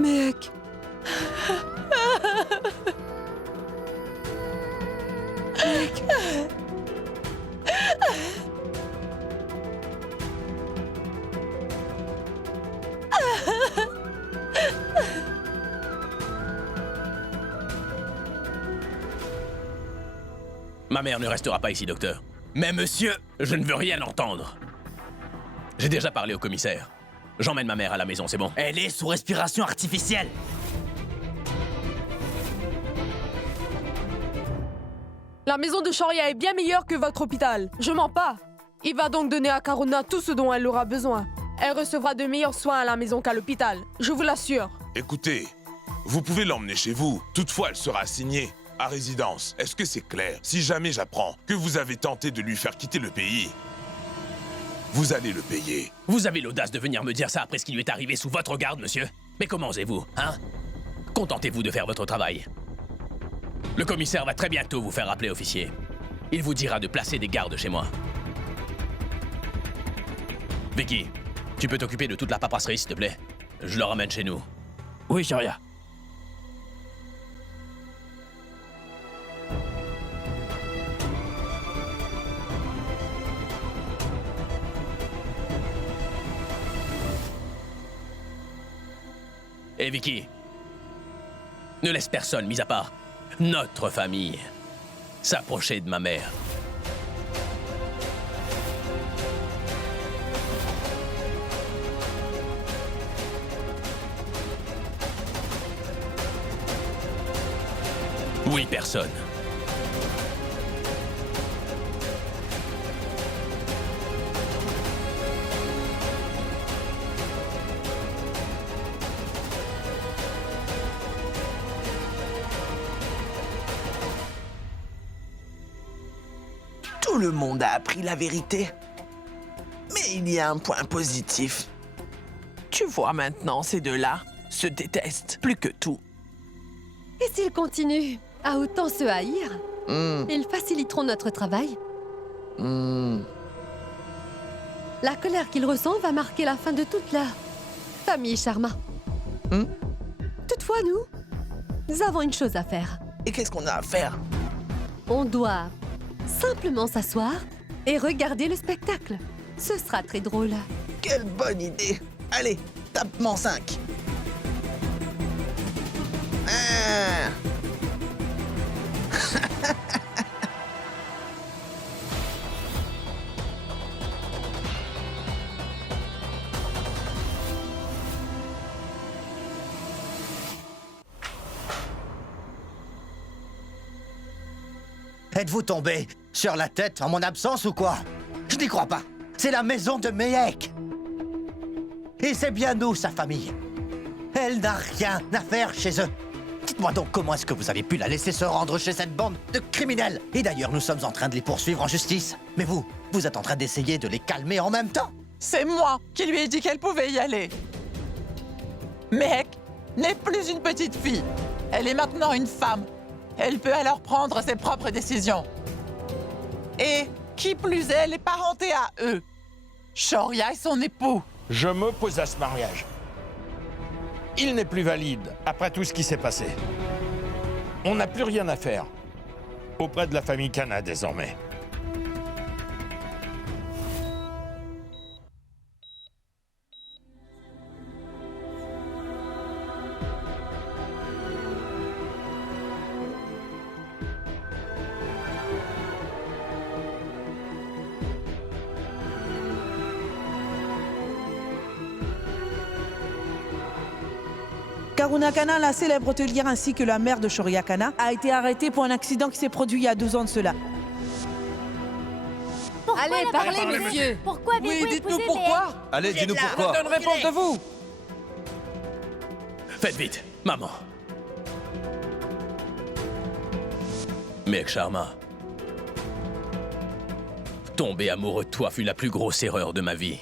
Mec. Mec. Ma mère ne restera pas ici, docteur. Mais monsieur, je ne veux rien entendre. J'ai déjà parlé au commissaire. J'emmène ma mère à la maison, c'est bon? Elle est sous respiration artificielle. La maison de Shoria est bien meilleure que votre hôpital. Je mens pas. Il va donc donner à Karuna tout ce dont elle aura besoin. Elle recevra de meilleurs soins à la maison qu'à l'hôpital. Je vous l'assure. Écoutez, vous pouvez l'emmener chez vous. Toutefois, elle sera assignée à résidence. Est-ce que c'est clair? Si jamais j'apprends que vous avez tenté de lui faire quitter le pays, vous allez le payer. Vous avez l'audace de venir me dire ça après ce qui lui est arrivé sous votre garde, monsieur? Mais comment osez-vous, hein? Contentez-vous de faire votre travail. Le commissaire va très bientôt vous faire appeler, officier. Il vous dira de placer des gardes chez moi. Vicky, tu peux t'occuper de toute la paperasserie, s'il te plaît? Je le ramène chez nous. Oui, Shoria. Et Vicky, ne laisse personne, mis à part notre famille, s'approcher de ma mère. Oui, personne. Tout le monde a appris la vérité. Mais il y a un point positif. Tu vois maintenant, ces deux-là se détestent plus que tout. Et s'ils continuent à autant se haïr, ils faciliteront notre travail. La colère qu'ils ressentent va marquer la fin de toute la famille Sharma. Toutefois, nous avons une chose à faire. Et qu'est-ce qu'on a à faire? On doit simplement s'asseoir et regarder le spectacle. Ce sera très drôle. Quelle bonne idée! Allez, tape-moi 5. Ah. Êtes-vous tombé sur la tête en mon absence ou quoi? Je n'y crois pas. C'est la maison de Mehek. Et c'est bien nous, sa famille. Elle n'a rien à faire chez eux. Dites-moi donc comment est-ce que vous avez pu la laisser se rendre chez cette bande de criminels? Et d'ailleurs, nous sommes en train de les poursuivre en justice. Mais vous êtes en train d'essayer de les calmer en même temps? C'est moi qui lui ai dit qu'elle pouvait y aller. Mehek n'est plus une petite fille. Elle est maintenant une femme. Elle peut alors prendre ses propres décisions. Et, qui plus est, elle est parentée à eux. Shoria est son époux. Je m'oppose à ce mariage. Il n'est plus valide après tout ce qui s'est passé. On n'a plus rien à faire auprès de la famille Kana désormais. Karuna Kana, la célèbre hôtelière ainsi que la mère de Shoria Kana, a été arrêtée pour un accident qui s'est produit il y a 2 ans de cela. Allez, parlez, messieurs. Pourquoi avez-vous Oui, dites-nous épousé pourquoi. Allez, dis-nous Je pourquoi. donne réponse de vous. Faites vite, maman. Mec Sharma, tomber amoureux de toi fut la plus grosse erreur de ma vie.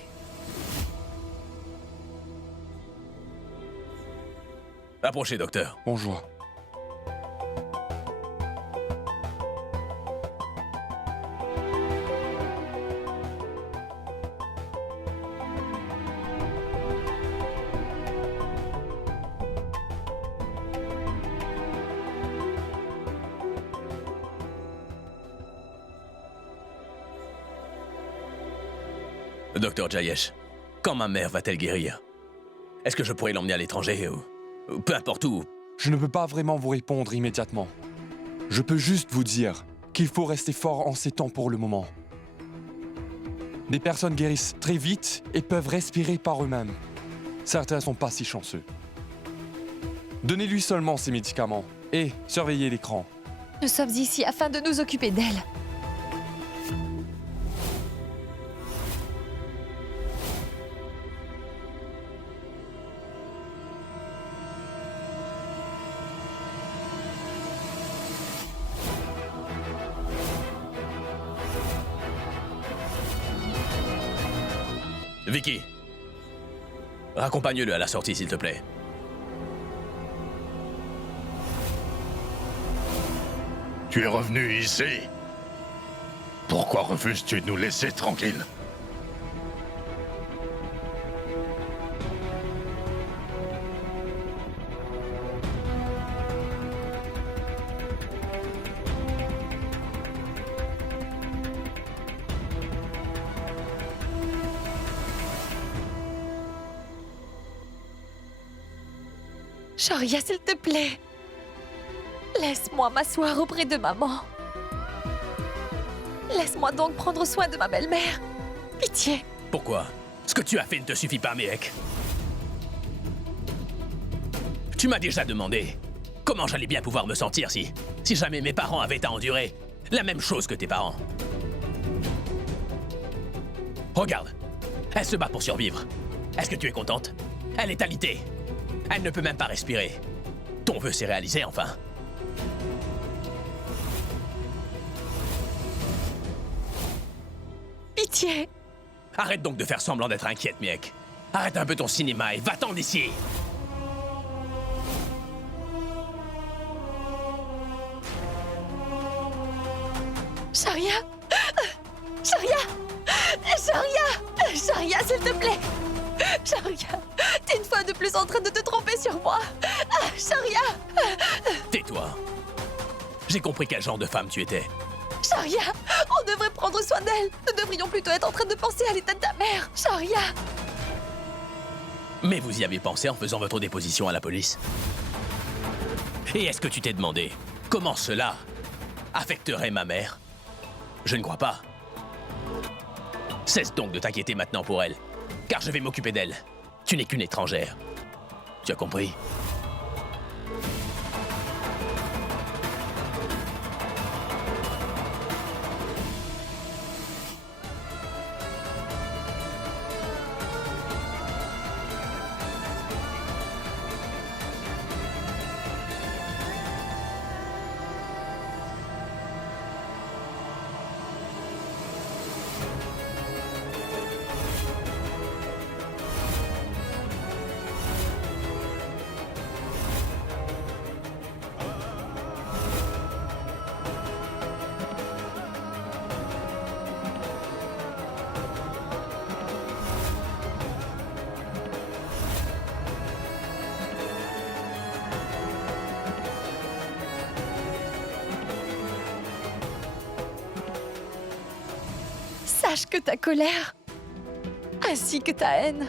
Approchez, docteur. Bonjour. Docteur Jayesh, quand ma mère va-t-elle guérir? Est-ce que je pourrais l'emmener à l'étranger ou peu importe où? Je ne peux pas vraiment vous répondre immédiatement. Je peux juste vous dire qu'il faut rester fort en ces temps pour le moment. Des personnes guérissent très vite et peuvent respirer par eux-mêmes. Certains ne sont pas si chanceux. Donnez-lui seulement ses médicaments et surveillez l'écran. Nous sommes ici afin de nous occuper d'elle. Vicky, raccompagne-le à la sortie, s'il te plaît. Tu es revenu ici. Pourquoi refuses-tu de nous laisser tranquilles? Shaurya, s'il te plaît. Laisse-moi m'asseoir auprès de maman. Laisse-moi donc prendre soin de ma belle-mère. Pitié. Pourquoi? Ce que tu as fait ne te suffit pas, Mehek. Tu m'as déjà demandé comment j'allais bien pouvoir me sentir si jamais mes parents avaient à endurer la même chose que tes parents. Regarde, elle se bat pour survivre. Est-ce que tu es contente? Elle est alitée. Elle ne peut même pas respirer. Ton vœu s'est réalisé, enfin. Pitié. Arrête donc de faire semblant d'être inquiète, Mehek. Arrête un peu ton cinéma et va-t'en d'ici. Shaurya. Shaurya. Shaurya. Shaurya, s'il te plaît. Shaurya, t'es une fois de plus en train de te tromper sur moi. Shaurya. Tais-toi. J'ai compris quel genre de femme tu étais. Shaurya, on devrait prendre soin d'elle. Nous devrions plutôt être en train de penser à l'état de ta mère. Shaurya. Mais vous y avez pensé en faisant votre déposition à la police. Et est-ce que tu t'es demandé comment cela affecterait ma mère? Je ne crois pas. Cesse donc de t'inquiéter maintenant pour elle, car je vais m'occuper d'elle. Tu n'es qu'une étrangère. Tu as compris? Sache que ta colère, ainsi que ta haine,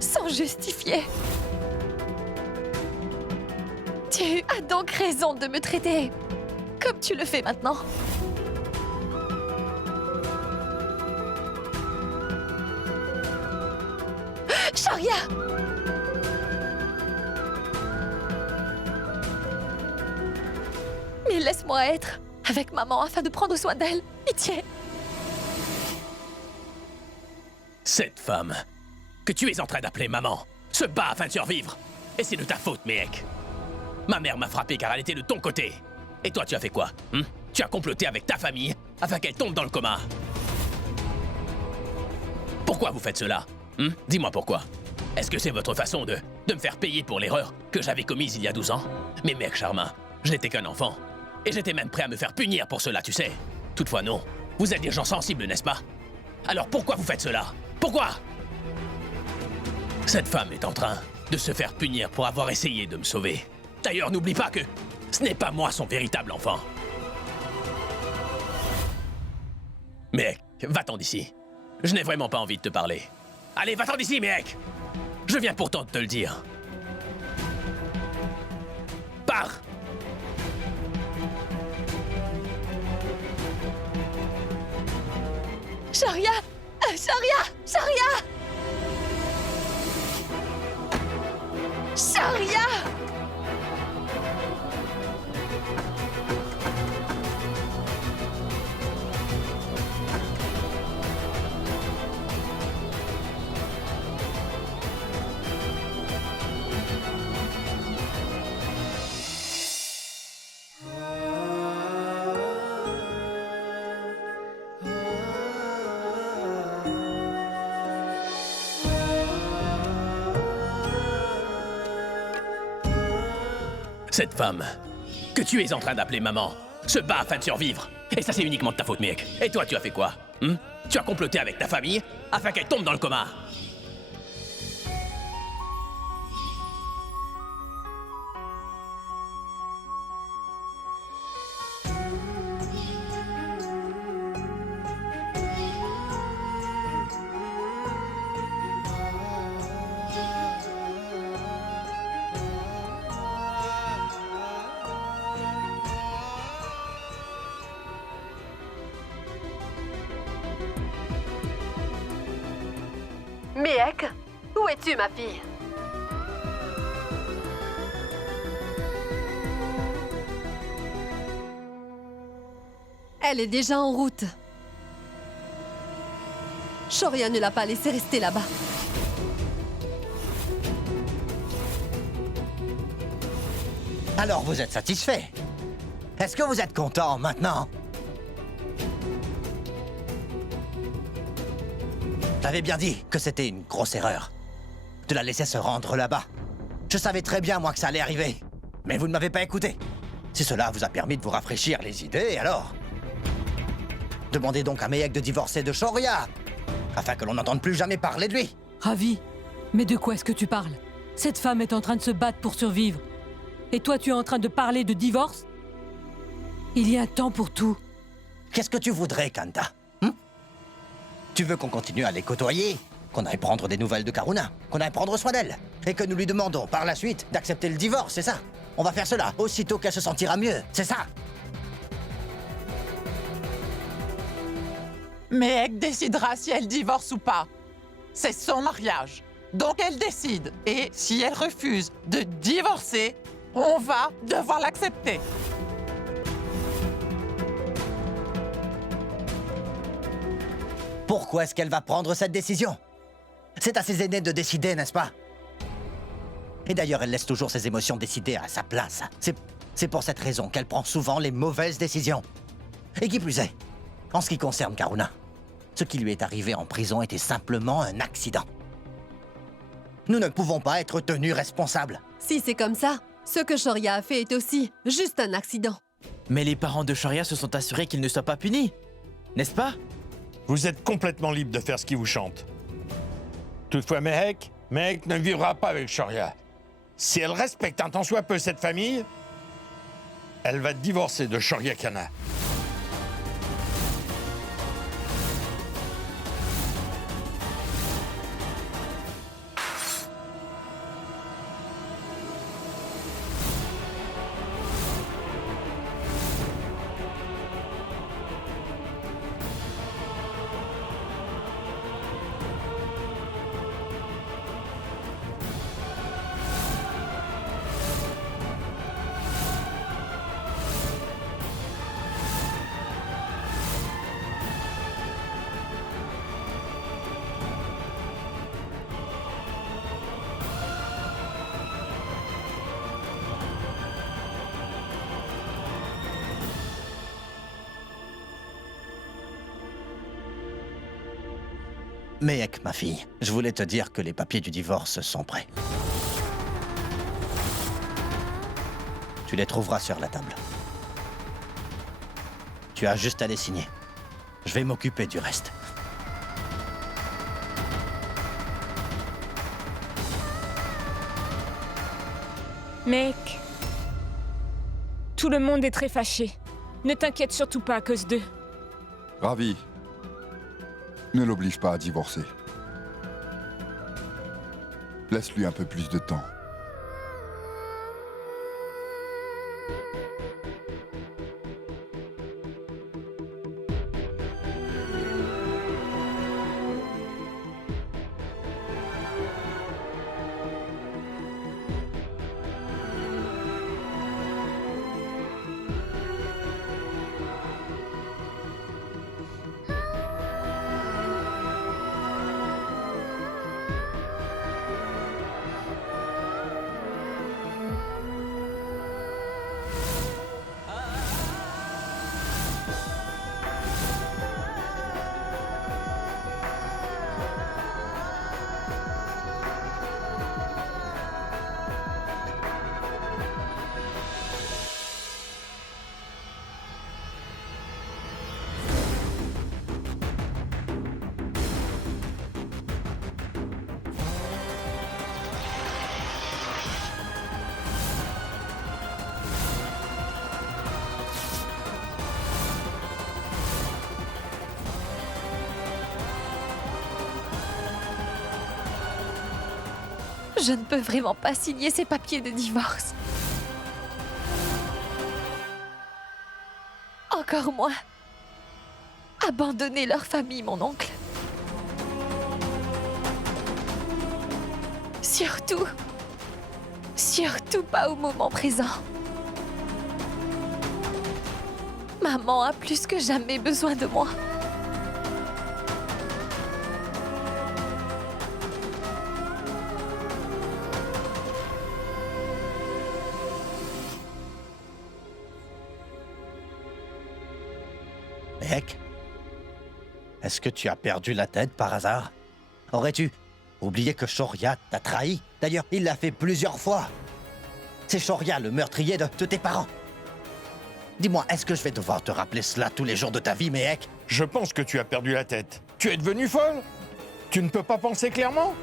sont justifiées. Tu as donc raison de me traiter comme tu le fais maintenant. Shaurya! Mais laisse-moi être avec maman afin de prendre soin d'elle. Pitié! Cette femme que tu es en train d'appeler maman se bat afin de survivre. Et c'est de ta faute, Mehek. Ma mère m'a frappé car elle était de ton côté. Et toi, tu as fait quoi? Tu as comploté avec ta famille afin qu'elle tombe dans le coma. Pourquoi vous faites cela? Dis-moi pourquoi. Est-ce que c'est votre façon de me faire payer pour l'erreur que j'avais commise il y a 12 ans? Mais Mehek Sharma, je n'étais qu'un enfant. Et j'étais même prêt à me faire punir pour cela, tu sais. Toutefois non. Vous êtes des gens sensibles, n'est-ce pas? Alors pourquoi vous faites cela? Pourquoi? Cette femme est en train de se faire punir pour avoir essayé de me sauver. D'ailleurs, n'oublie pas que ce n'est pas moi son véritable enfant. Mais va-t'en d'ici. Je n'ai vraiment pas envie de te parler. Allez, va-t'en d'ici, mec! Je viens pourtant de te le dire. Pars! Sharia! Sharia! Sharia! Sharia! Cette femme que tu es en train d'appeler maman se bat afin de survivre. Et ça, c'est uniquement de ta faute, mec. Et toi, tu as fait quoi? Tu as comploté avec ta famille afin qu'elle tombe dans le coma. Mehek, où es-tu, ma fille? Elle est déjà en route. Shoria ne l'a pas laissée rester là-bas. Alors vous êtes satisfait? Est-ce que vous êtes content maintenant? J'avais bien dit que c'était une grosse erreur de la laisser se rendre là-bas. Je savais très bien, moi, que ça allait arriver. Mais vous ne m'avez pas écouté. Si cela vous a permis de vous rafraîchir les idées, alors... Demandez donc à Mehek de divorcer de Shoria, afin que l'on n'entende plus jamais parler de lui. Ravi. Mais de quoi est-ce que tu parles? Cette femme est en train de se battre pour survivre. Et toi, tu es en train de parler de divorce? Il y a un temps pour tout. Qu'est-ce que tu voudrais, Kanta? Tu veux qu'on continue à les côtoyer? Qu'on aille prendre des nouvelles de Karuna? Qu'on aille prendre soin d'elle? Et que nous lui demandons, par la suite, d'accepter le divorce, c'est ça? On va faire cela, aussitôt qu'elle se sentira mieux, c'est ça? Mehek décidera si elle divorce ou pas. C'est son mariage. Donc elle décide. Et si elle refuse de divorcer, on va devoir l'accepter. Pourquoi est-ce qu'elle va prendre cette décision? C'est à ses aînés de décider, n'est-ce pas? Et d'ailleurs, elle laisse toujours ses émotions décider à sa place. C'est pour cette raison qu'elle prend souvent les mauvaises décisions. Et qui plus est, en ce qui concerne Karuna, ce qui lui est arrivé en prison était simplement un accident. Nous ne pouvons pas être tenus responsables. Si c'est comme ça, ce que Shoria a fait est aussi juste un accident. Mais les parents de Shoria se sont assurés qu'il ne soit pas puni, n'est-ce pas? Vous êtes complètement libre de faire ce qui vous chante. Toutefois, Mehek ne vivra pas avec Shoria. Si elle respecte un tant soit peu cette famille, elle va divorcer de Shoria Kana. Mehek, ma fille, je voulais te dire que les papiers du divorce sont prêts. Tu les trouveras sur la table. Tu as juste à les signer. Je vais m'occuper du reste. Mec, tout le monde est très fâché. Ne t'inquiète surtout pas à cause d'eux. Ravi. Ne l'oblige pas à divorcer. Laisse-lui un peu plus de temps. Je ne peux vraiment pas signer ces papiers de divorce. Encore moins abandonner leur famille, mon oncle. Surtout pas au moment présent. Maman a plus que jamais besoin de moi. Mehek, est-ce que tu as perdu la tête par hasard? Aurais-tu oublié que Shoria t'a trahi? D'ailleurs, il l'a fait plusieurs fois. C'est Shoria, le meurtrier de tes parents. Dis-moi, est-ce que je vais devoir te rappeler cela tous les jours de ta vie, Mehek? Je pense que tu as perdu la tête. Tu es devenue folle? Tu ne peux pas penser clairement?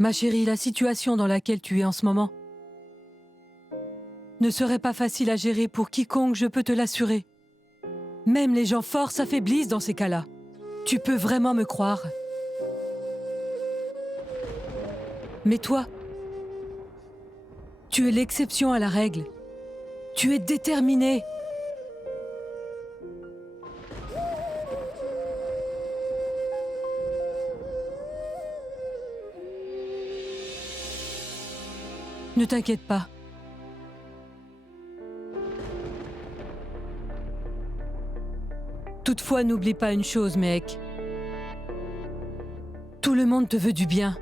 Ma chérie, la situation dans laquelle tu es en ce moment ne serait pas facile à gérer pour quiconque, je peux te l'assurer. Même les gens forts s'affaiblissent dans ces cas-là. Tu peux vraiment me croire. Mais toi, tu es l'exception à la règle. Tu es déterminée. Ne t'inquiète pas. Toutefois, n'oublie pas une chose, Mehek. Tout le monde te veut du bien.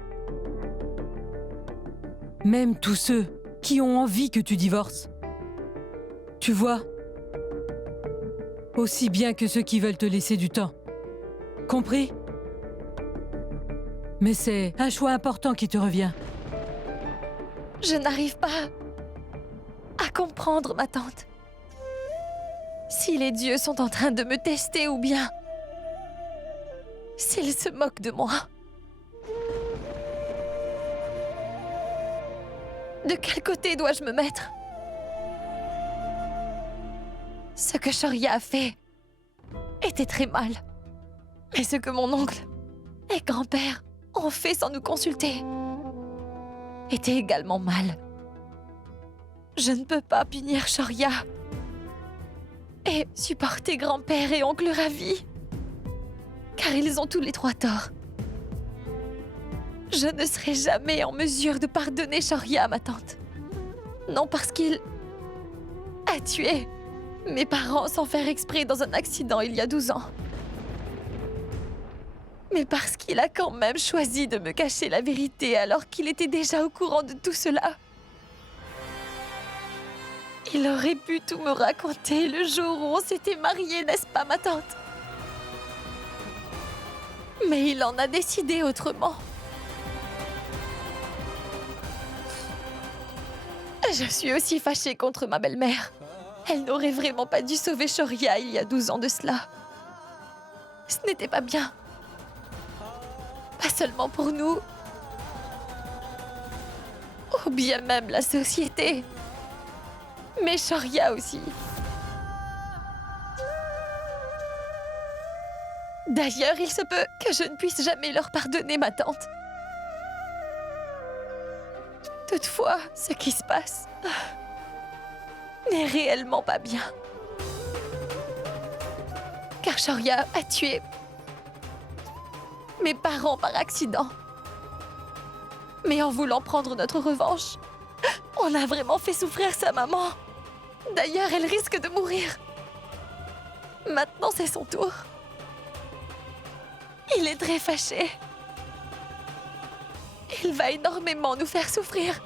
Même tous ceux qui ont envie que tu divorces. Tu vois, aussi bien que ceux qui veulent te laisser du temps. Compris? Mais c'est un choix important qui te revient. Je n'arrive pas à comprendre, ma tante. Si les dieux sont en train de me tester ou bien s'ils se moquent de moi. De quel côté dois-je me mettre? Ce que Shoria a fait était très mal. Mais ce que mon oncle et grand-père ont fait sans nous consulter était également mal. Je ne peux pas punir Shoria et supporter grand-père et oncle ravis, car ils ont tous les trois tort. Je ne serai jamais en mesure de pardonner Shoria, ma tante. Non parce qu'il a tué mes parents sans faire exprès dans un accident il y a 12 ans. Mais parce qu'il a quand même choisi de me cacher la vérité alors qu'il était déjà au courant de tout cela. Il aurait pu tout me raconter le jour où on s'était mariés, n'est-ce pas, ma tante? Mais il en a décidé autrement. Je suis aussi fâchée contre ma belle-mère. Elle n'aurait vraiment pas dû sauver Shoria il y a 12 ans de cela. Ce n'était pas bien. Pas seulement pour nous, ou bien même la société, mais Shoria aussi. D'ailleurs, il se peut que je ne puisse jamais leur pardonner, ma tante. Toutefois, ce qui se passe n'est réellement pas bien. Car Shoria a tué mes parents par accident. Mais en voulant prendre notre revanche, on a vraiment fait souffrir sa maman. D'ailleurs, elle risque de mourir. Maintenant, c'est son tour. Il est très fâché. Il va énormément nous faire souffrir.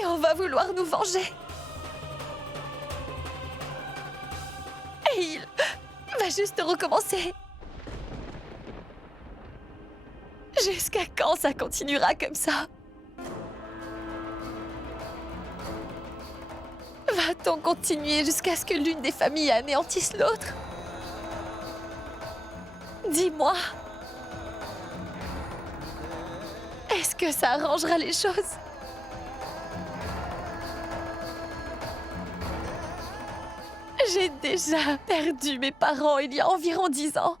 Et on va vouloir nous venger. Et il va juste recommencer. Jusqu'à quand ça continuera comme ça? Va-t-on continuer jusqu'à ce que l'une des familles anéantisse l'autre? Dis-moi. Est-ce que ça arrangera les choses? J'ai déjà perdu mes parents il y a environ 10 ans.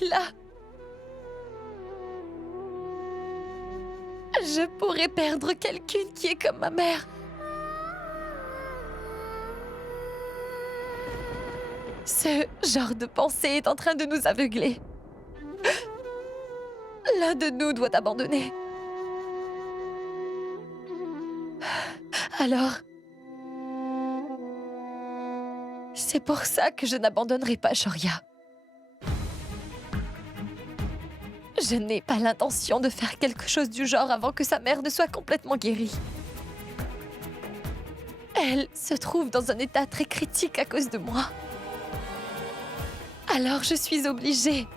Et là, je pourrais perdre quelqu'un qui est comme ma mère. Ce genre de pensée est en train de nous aveugler. L'un de nous doit abandonner. Alors, c'est pour ça que je n'abandonnerai pas Shoria. Je n'ai pas l'intention de faire quelque chose du genre avant que sa mère ne soit complètement guérie. Elle se trouve dans un état très critique à cause de moi. Alors je suis obligée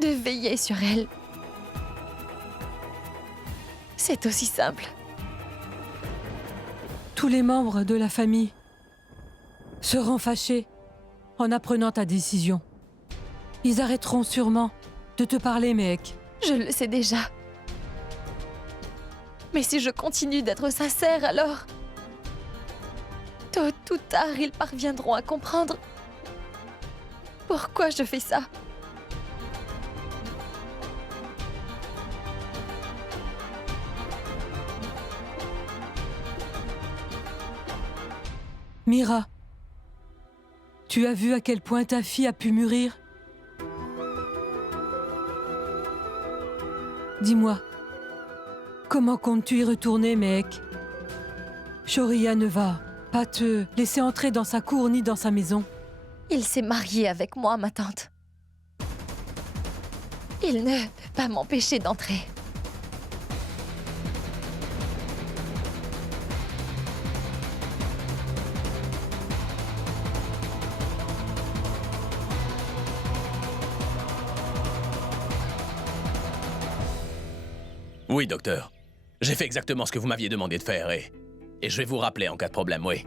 de veiller sur elle. C'est aussi simple. Tous les membres de la famille seront fâchés en apprenant ta décision. Ils arrêteront sûrement de te parler, mec. Je le sais déjà. Mais si je continue d'être sincère, alors... tôt ou tard, ils parviendront à comprendre pourquoi je fais ça. Mira, tu as vu à quel point ta fille a pu mûrir? Dis-moi, comment comptes-tu y retourner, mec? Shoria ne va pas te laisser entrer dans sa cour ni dans sa maison. Il s'est marié avec moi, ma tante. Il ne peut pas m'empêcher d'entrer. Oui, docteur. J'ai fait exactement ce que vous m'aviez demandé de faire et je vais vous rappeler en cas de problème, oui.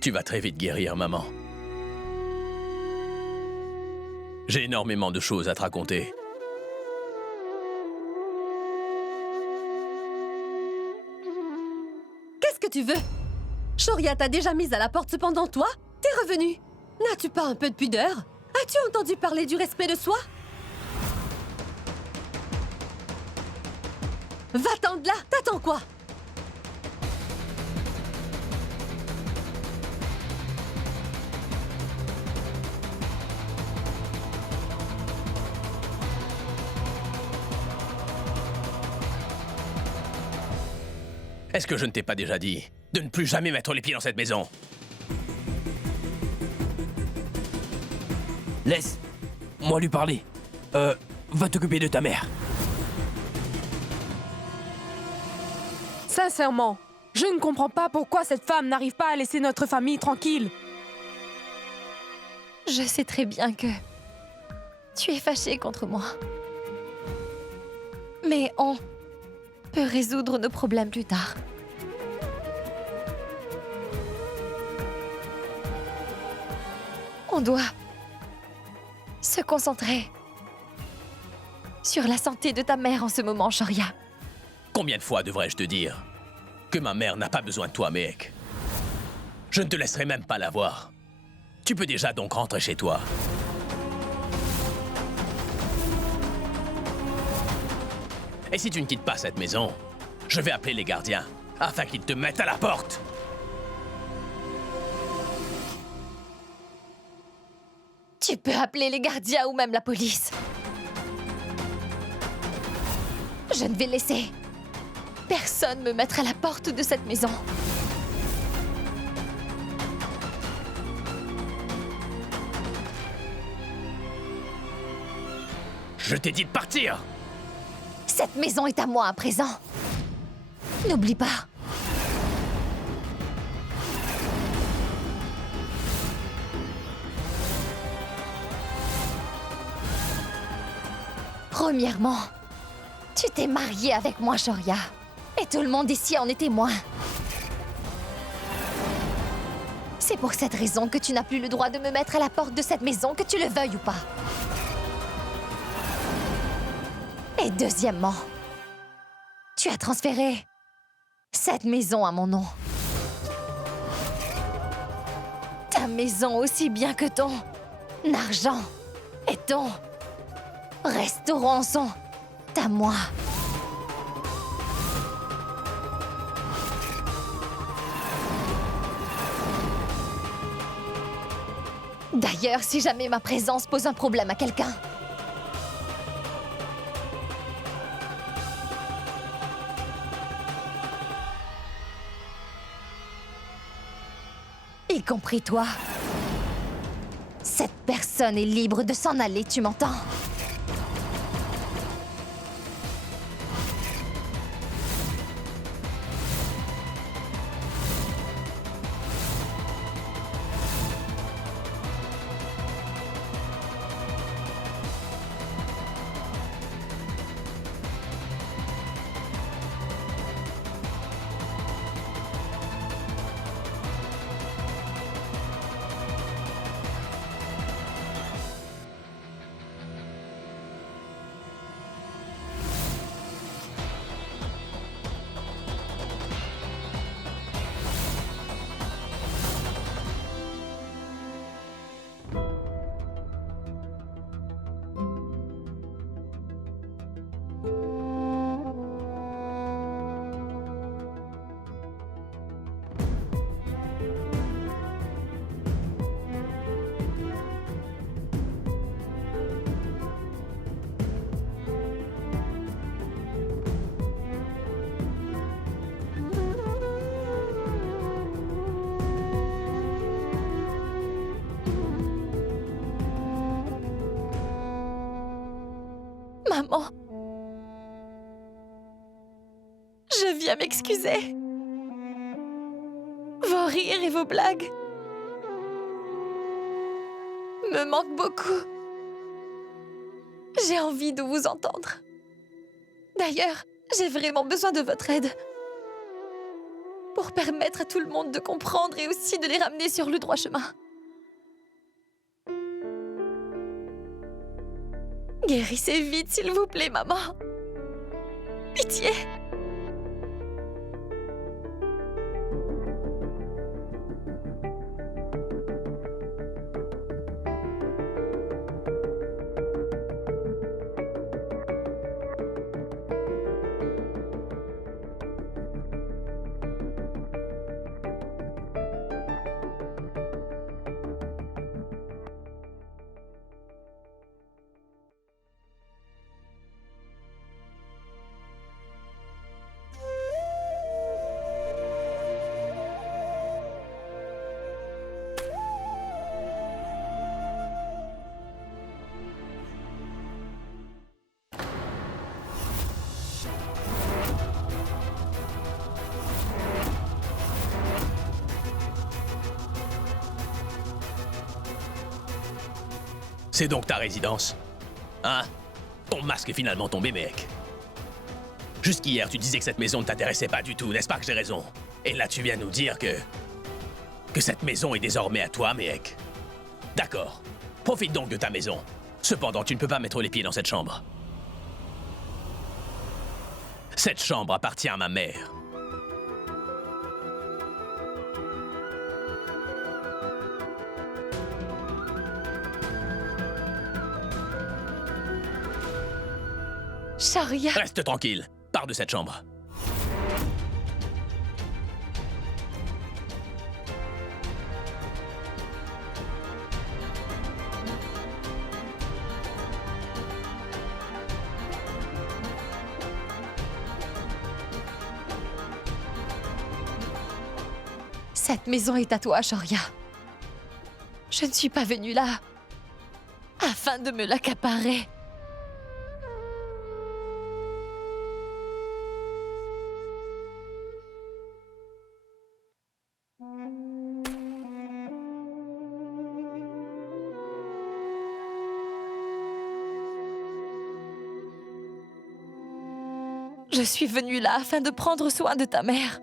Tu vas très vite guérir, maman. J'ai énormément de choses à te raconter. Qu'est-ce que tu veux? Shoria t'a déjà mise à la porte, cependant toi, t'es revenu. N'as-tu pas un peu de pudeur? As-tu entendu parler du respect de soi? Va-t'en de là, t'attends quoi? Est-ce que je ne t'ai pas déjà dit de ne plus jamais mettre les pieds dans cette maison? Laisse-moi lui parler. Va t'occuper de ta mère. Sincèrement, je ne comprends pas pourquoi cette femme n'arrive pas à laisser notre famille tranquille. Je sais très bien que tu es fâché contre moi. Mais on peut résoudre nos problèmes plus tard. On doit se concentrer sur la santé de ta mère en ce moment, Shoria. Combien de fois devrais-je te dire que ma mère n'a pas besoin de toi, Mehek? Je ne te laisserai même pas la voir. Tu peux déjà donc rentrer chez toi. Et si tu ne quittes pas cette maison, je vais appeler les gardiens afin qu'ils te mettent à la porte. Tu peux appeler les gardiens ou même la police. Je ne vais laisser personne me mettre à la porte de cette maison. Je t'ai dit de partir! Cette maison est à moi à présent. N'oublie pas. Premièrement, tu t'es mariée avec moi, Shoria. Et tout le monde ici en est témoin. C'est pour cette raison que tu n'as plus le droit de me mettre à la porte de cette maison, que tu le veuilles ou pas. Et deuxièmement, tu as transféré cette maison à mon nom. Ta maison aussi bien que ton argent et ton restaurant sont à moi. D'ailleurs, si jamais ma présence pose un problème à quelqu'un, y compris toi, cette personne est libre de s'en aller, tu m'entends? Maman, je viens m'excuser. Vos rires et vos blagues me manquent beaucoup. J'ai envie de vous entendre. D'ailleurs, j'ai vraiment besoin de votre aide pour permettre à tout le monde de comprendre et aussi de les ramener sur le droit chemin. Guérissez vite, s'il vous plaît, maman. Pitié. C'est donc ta résidence? Hein? Ton masque est finalement tombé, mec. Jusqu'hier, tu disais que cette maison ne t'intéressait pas du tout, n'est-ce pas que j'ai raison? Et là, tu viens nous dire que cette maison est désormais à toi, mec. D'accord. Profite donc de ta maison. Cependant, tu ne peux pas mettre les pieds dans cette chambre. Cette chambre appartient à ma mère. Sharia. Reste tranquille. Pars de cette chambre. Cette maison est à toi, Sharia. Je ne suis pas venue là afin de me l'accaparer. Je suis venue là afin de prendre soin de ta mère.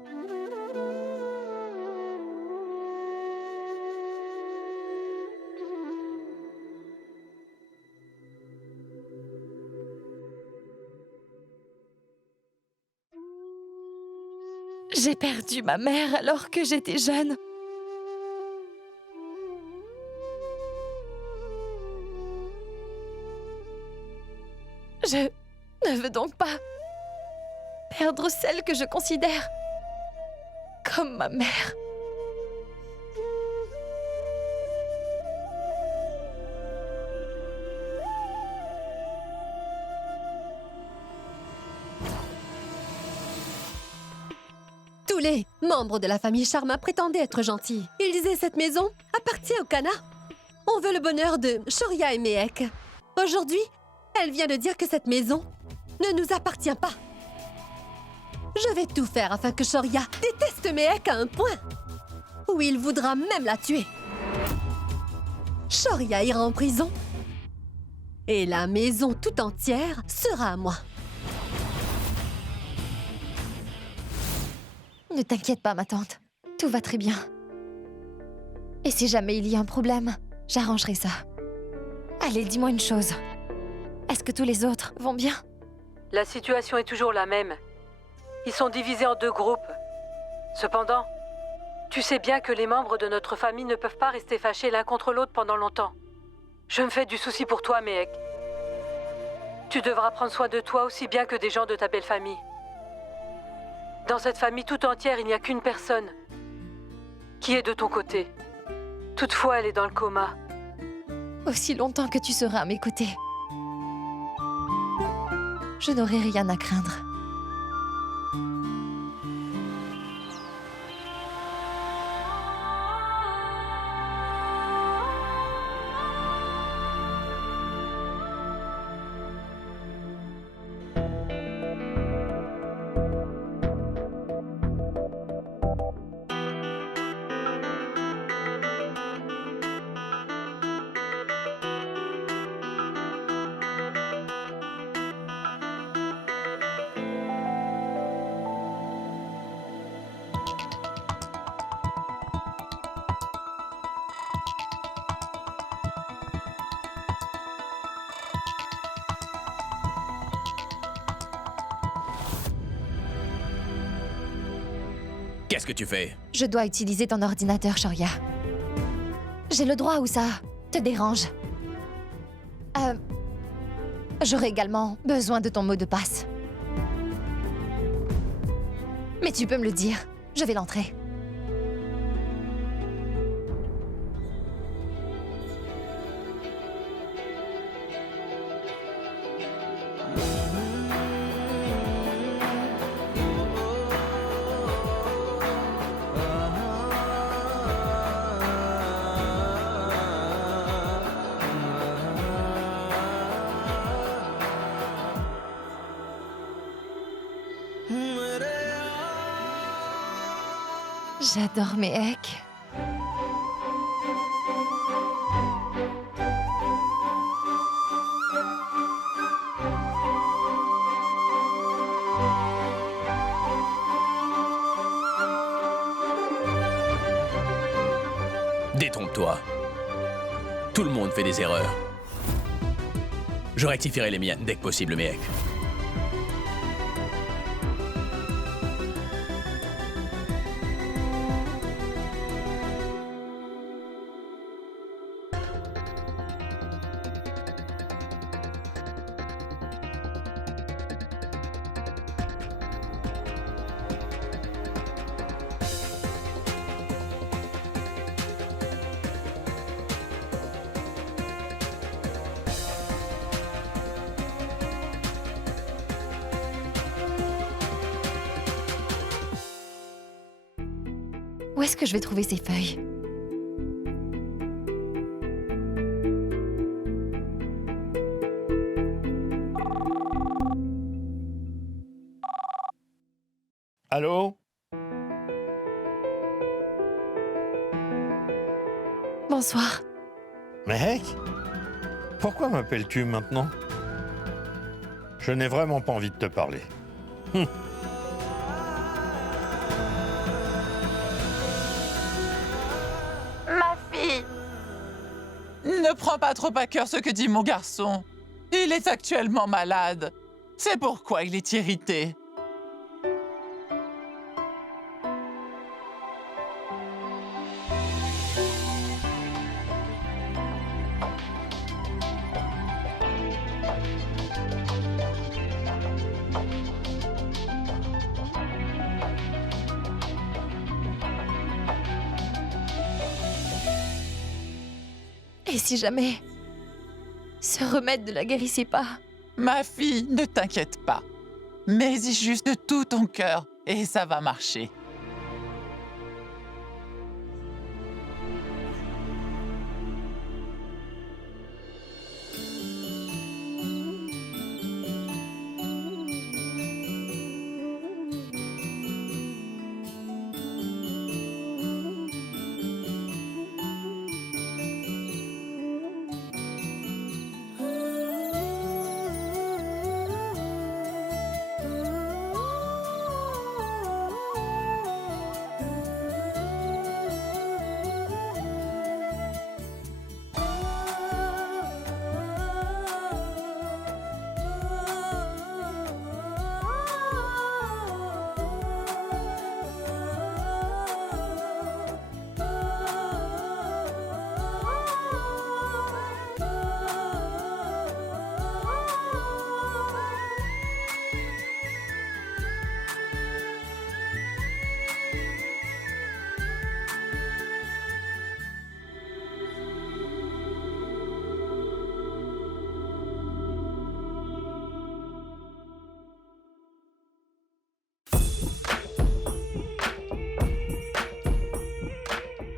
J'ai perdu ma mère alors que j'étais jeune. Je ne veux donc pas perdre celle que je considère comme ma mère. Tous les membres de la famille Sharma prétendaient être gentils. Ils disaient cette maison appartient au Kana. On veut le bonheur de Shoria et Mehek. Aujourd'hui, elle vient de dire que cette maison ne nous appartient pas. Je vais tout faire afin que Shoria déteste Mehek à un point où il voudra même la tuer. Shoria ira en prison et la maison tout entière sera à moi. Ne t'inquiète pas, ma tante. Tout va très bien. Et si jamais il y a un problème, j'arrangerai ça. Allez, dis-moi une chose. Est-ce que tous les autres vont bien? La situation est toujours la même. Ils sont divisés en deux groupes. Cependant, tu sais bien que les membres de notre famille ne peuvent pas rester fâchés l'un contre l'autre pendant longtemps. Je me fais du souci pour toi, Mehek. Tu devras prendre soin de toi aussi bien que des gens de ta belle famille. Dans cette famille tout entière, il n'y a qu'une personne qui est de ton côté. Toutefois, elle est dans le coma. Aussi longtemps que tu seras à mes côtés, je n'aurai rien à craindre. Qu'est-ce que tu fais? Je dois utiliser ton ordinateur, Shoria. J'ai le droit ou ça te dérange? J'aurai également besoin de ton mot de passe. Mais tu peux me le dire, je vais l'entrer. J'adore Mehek. toi. Tout le monde fait des erreurs. Je rectifierai les miennes dès que possible, Mehek. Où est-ce que je vais trouver ces feuilles? Allô? Bonsoir. Mehek? Pourquoi m'appelles-tu maintenant? Je n'ai vraiment pas envie de te parler. Ma fille! Ne prends pas trop à cœur ce que dit mon garçon. Il est actuellement malade. C'est pourquoi il est irrité. Et si jamais ce remède ne la guérissait pas? Ma fille, ne t'inquiète pas. Mets-y juste de tout ton cœur et ça va marcher.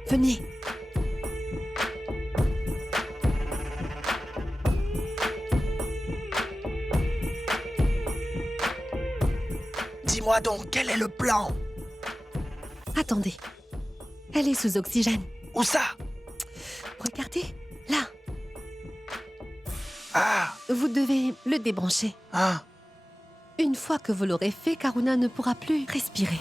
Venez. Dis-moi donc, quel est le plan? Attendez. Elle est sous oxygène. Où ça? Regardez, là. Ah! Vous devez le débrancher. Ah! Une fois que vous l'aurez fait, Karuna ne pourra plus respirer.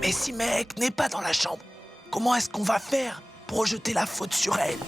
Mais si Mehek n'est pas dans la chambre, comment est-ce qu'on va faire pour rejeter la faute sur elle?